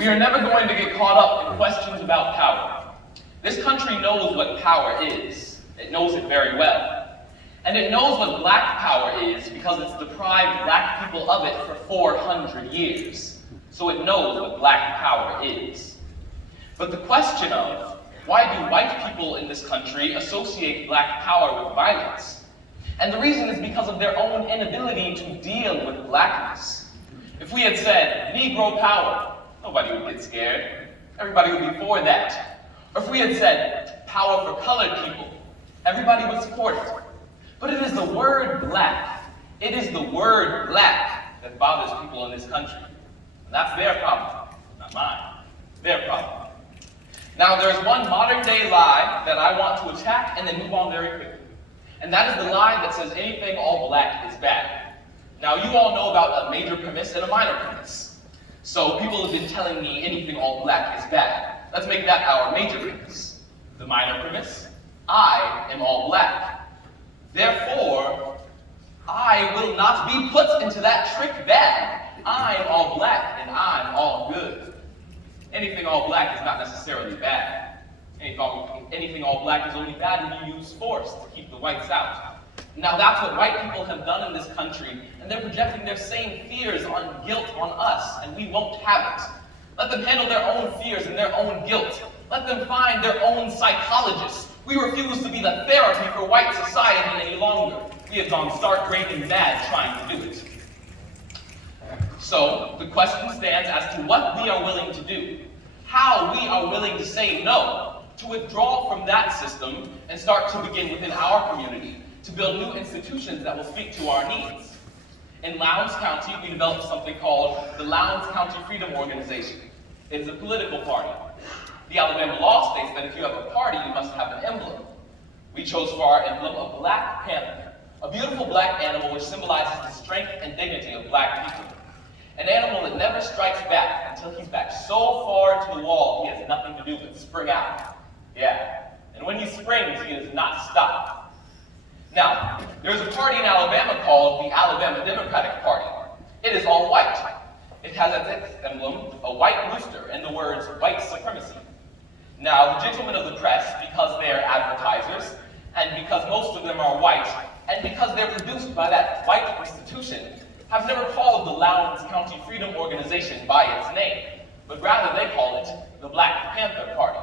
We are never going to get caught up in questions about power. This country knows what power is. It knows it very well. And it knows what black power is because it's deprived black people of it for 400 years. So it knows what black power is. But the question of, why do white people in this country associate black power with violence? And the reason is because of their own inability to deal with blackness. If we had said, Negro power, nobody would get scared. Everybody would be for that. Or if we had said, power for colored people, everybody would support it. But it is the word black, it is the word black that bothers people in this country. And that's their problem, not mine. Their problem. Now there's one modern day lie that I want to attack and then move on very quickly. And that is the lie that says anything all black is bad. Now you all know about a major premise and a minor premise. So people have been telling me anything all black is bad. Let's make that our major premise. The minor premise, I am all black. Therefore, I will not be put into that trick bag. I am all black and I'm all good. Anything all black is not necessarily bad. Anything all black is only bad when you use force to keep the whites out. Now that's what white people have done in this country, and they're projecting their same fears on guilt on us, and we won't have it. Let them handle their own fears and their own guilt. Let them find their own psychologists. We refuse to be the therapy for white society any longer. We have gone stark raving mad trying to do it. So, the question stands as to what we are willing to do, how we are willing to say no, to withdraw from that system and start to begin within our community, to build new institutions that will speak to our needs. In Lowndes County, we developed something called the Lowndes County Freedom Organization. It is a political party. The Alabama law states that if you have a party, you must have an emblem. We chose for our emblem a black panther, a beautiful black animal which symbolizes the strength and dignity of black people. An animal that never strikes back until he's back so far to the wall he has nothing to do but spring out. Yeah, and when he springs, he does not stop. Now, there's a party in Alabama called the Alabama Democratic Party. It is all white. It has as its emblem a white rooster and the words white supremacy. Now, the gentlemen of the press, because they're advertisers, and because most of them are white, and because they're produced by that white institution, have never called the Lowndes County Freedom Organization by its name, but rather they call it the Black Panther Party.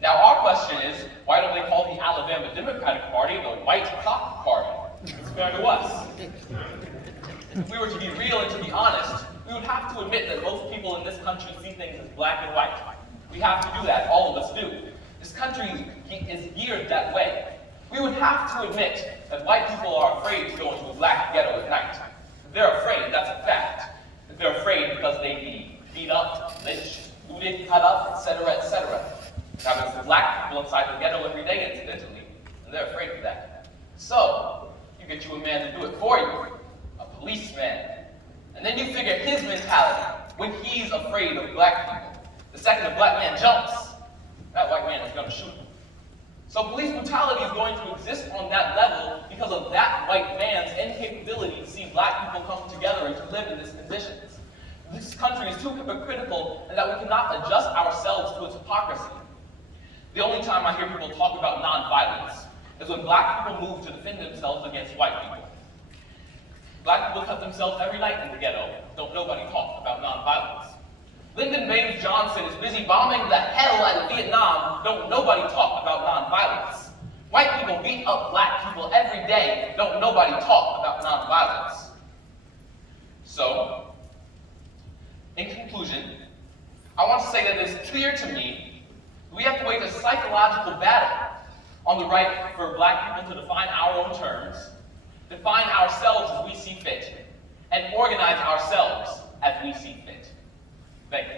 Now our question is, why don't they call the Alabama Democratic Party the White Cock Party? It's fair to us. If we were to be real and to be honest, we would have to admit that most people in this country see things as black and white. We have to do that, all of us do. This country is geared that way. We would have to admit that white people are afraid to go into a black ghetto at night. If they're afraid, that's a fact. If they're afraid because they'd be beat up, lynched, looted, cut up, etc., etc. Now there's black people inside the ghetto every day, incidentally, and they're afraid of that. So, you get you a man to do it for you, a policeman. And then you figure his mentality when he's afraid of black people. The second a black man jumps, that white man is going to shoot him. So police brutality is going to exist on that level because of that white man's incapability to see black people come together and to live in these conditions. This country is too hypocritical and that we cannot adjust ourselves to its hypocrisy. The only time I hear people talk about nonviolence is when black people move to defend themselves against white people. Black people cut themselves every night in the ghetto. Don't nobody talk about nonviolence. Lyndon Baines Johnson is busy bombing the hell out of Vietnam. Don't nobody talk about nonviolence. White people beat up black people every day. Don't nobody talk about nonviolence. So, in conclusion, I want to say that it is clear to me that we have to wage a psychological battle on the right for black people to define our own terms, define ourselves as we see fit, and organize ourselves as we see fit. Thank you.